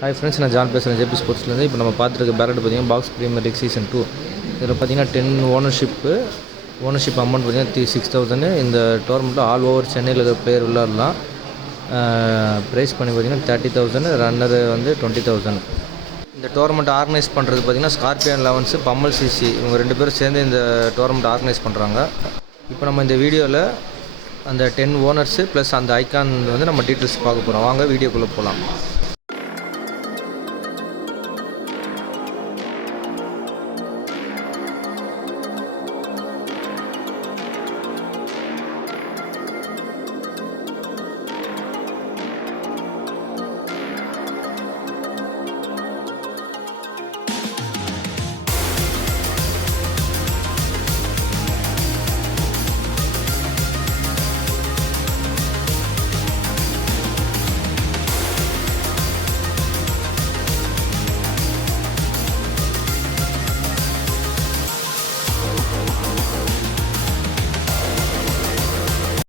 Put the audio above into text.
Hi friends, நான் John பேசுகிறேன் JP ஸ்போர்ட்ஸ்லேருந்து. இப்போ நம்ம பார்த்துருக்க பேரட் பார்த்தீங்கன்னா பாக்ஸ் ப்ரீமியர் லீக் சீசன் 2. இதில் பார்த்தீங்கன்னா 10 ஓனர்ஷிப் அமௌண்ட் பார்த்தீங்கன்னா 6,000. இந்த டோர்னமெண்ட்டில் ஆல் ஓவர் சென்னையில் இருக்கிற பிளேயர் விளையாடலாம். ப்ரைஸ் பண்ணி பார்த்தீங்கன்னா 30,000, ரன்னர் வந்து 20,000. இந்த டோர்னமெண்ட் ஆர்கனைஸ் பண்ணுறது பார்த்தீங்கன்னா ஸ்கார்பியன் 11 பம்மல் சிசி இவங்க 2 பேரும் சேர்ந்து இந்த டோர்னமெண்ட் ஆர்கனைஸ் பண்ணுறாங்க. இப்போ நம்ம இந்த வீடியோவில் அந்த 10 ஓனர்ஸு ப்ளஸ் அந்த ஐக்கான் வந்து நம்ம டீட்டெயில்ஸ் பார்க்க போகிறோம். வாங்க வீடியோக்குள்ளே போகலாம்.